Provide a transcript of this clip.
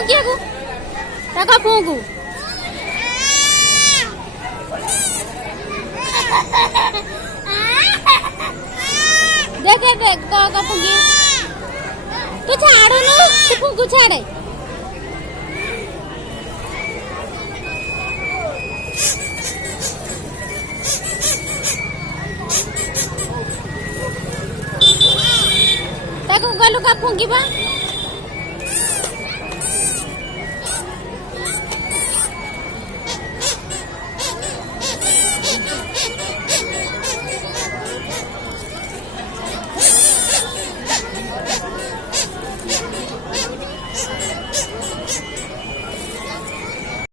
फुंकियाकू टाका फुंकू देख देख का फुंकी तू छाड़ो ना तू फुंकू छाड़े ताको गलू का फुंकी बा